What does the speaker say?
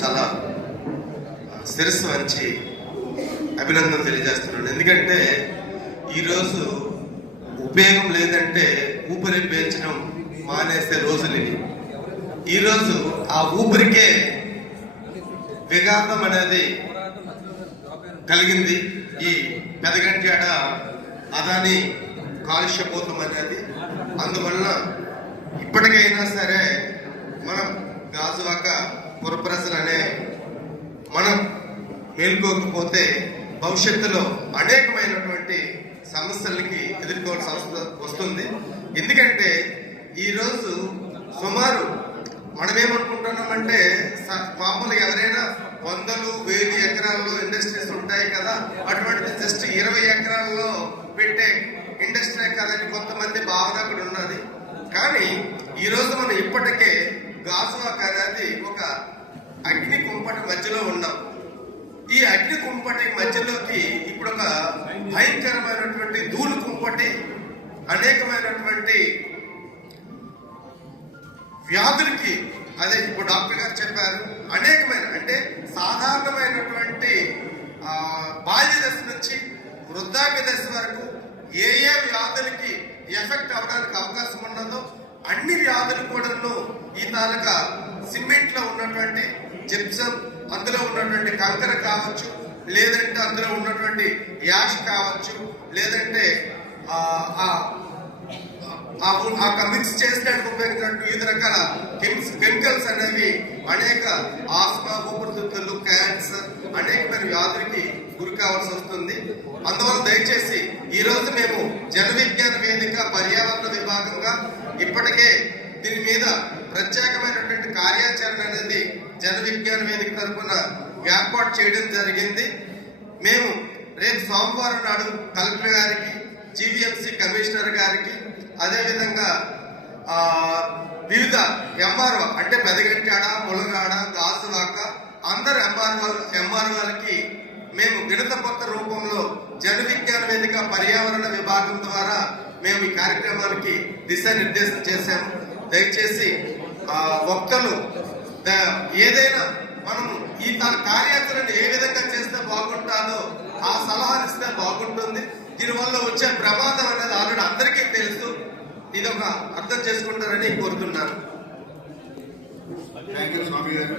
చాలా శిరస్సు వంచి అభినందనలు తెలియజేస్తున్నాను. ఎందుకంటే ఈరోజు ఉపయోగం లేదంటే ఊపిరి పీల్చడం మానేసే రోజులు ఇవి. ఈరోజు ఆ ఊపిరికే విఘాతం అనేది కలిగింది. ఈ పెదగంట్యాడ అదాని కాలుష్యపోతం అనేది. అందువలన ఇప్పటికైనా సరే మనం గాజువాక పురప్రజలు అనే మనం మేల్కోకపోతే భవిష్యత్తులో అనేకమైనటువంటి సమస్యలకి ఎదుర్కోవాల్సి వస్తుంది. ఎందుకంటే ఈరోజు సుమారు మనమేమనుకుంటున్నామంటే మామూలుగా ఎవరైనా 100,000 ఎకరాల్లో ఇండస్ట్రీస్ ఉంటాయి కదా, అటువంటిది జస్ట్ 20 ఎకరాల్లో పెట్టే ఇండస్ట్రీ కదని కొంతమంది భావన కూడా ఉన్నది. కానీ ఈరోజు మనం ఇప్పటికే గాజువాక అనేది ఒక అగ్ని కుంపటి మధ్యలో ఉన్నాం. ఈ అగ్ని కుంపటి మధ్యలోకి ఇప్పుడు ఒక భయంకరమైనటువంటి ధూళి కుంపటి, అనేకమైనటువంటి వ్యాధులకి, అదే ఇప్పుడు డాక్టర్ గారు చెప్పారు, అనేకమైన అంటే సాధారణమైనటువంటి బాల్య దశ నుంచి వృద్ధాప్య దశ వరకు ఏ ఏ వ్యాధులకి ఎఫెక్ట్ అవడానికి అవకాశం ఉన్నదో అన్ని వ్యాధులు కూడా ఈ తాలూకా సిమెంట్ లో ఉన్నటువంటి జిప్సం, అందులో ఉన్నటువంటి కంకర కావచ్చు, లేదంటే అందులో ఉన్నటువంటి యాష్ కావచ్చు, లేదంటే మిక్స్ చేసినట్టు ఉపయోగించినట్టు వివిధ రకాల కెమికల్స్ అనేవి అనేక ఆస్మా, ఊపిరితిత్తులు, క్యాన్సర్, అనేకమైన వ్యాధులకి గురి కావాల్సి వస్తుంది. అందువల్ల దయచేసి ఈ రోజు మేము జన విజ్ఞాన వేదిక పర్యావరణ విభాగంగా ఇప్పటికే దీని మీద ప్రత్యేకమైనటువంటి కార్యాచరణ అనేది జన విజ్ఞాన వేదిక తరఫున ఏర్పాటు చేయడం జరిగింది. మేము రేపు సోమవారం నాడు కలెక్టర్ గారికి, జీవీఎంసీ కమిషనర్ గారికి, అదేవిధంగా వివిధ ఎంఆర్ఓ అంటే పెదగంట్యాడ, ములగాడ, గాజువాక అందరు ఎంఆర్ఓలకి మేము వినతపత్ర రూపంలో జన విజ్ఞాన వేదిక పర్యావరణ విభాగం ద్వారా మేము ఈ కార్యక్రమానికి దిశానిర్దేశం చేశాము. దయచేసి వక్తలు ఏదైనా మనం ఈ తన కార్యాచరణ ఏ విధంగా చేస్తే బాగుంటుందో ఆ సలహాలు ఇస్తే బాగుంటుంది. దీనివల్ల వచ్చే ప్రమాదం అనేది ఆల్రెడీ అందరికీ తెలుసు. ఇది ఒక అర్థం చేసుకుంటారని కోరుతున్నాను. థ్యాంక్ యూ స్వామి గారు.